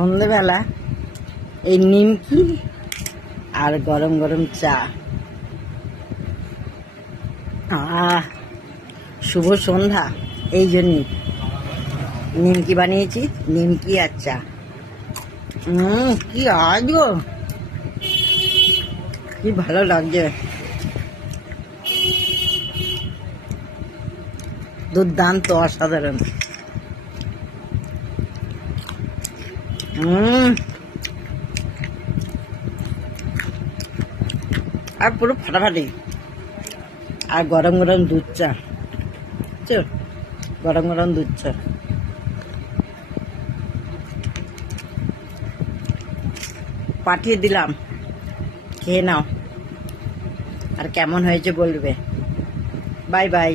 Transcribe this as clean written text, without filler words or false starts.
সন্ধেবেলা এই নিমকি আর গরম গরম চা। শুভ সন্ধ্যা। এই জন্যই নিমকি বানিয়েছি, নিমকি আর চা। কি আজ গো, কি ভালো লাগছে, দুর্দান্ত, অসাধারণ। আর পুরো ফাটাফাটি। আর গরম গরম দুধ চা, গরম গরম দুধ চা। পাঠিয়ে দিলাম, খেয়ে নাও, আর কেমন হয়েছে বলবে। Bye bye.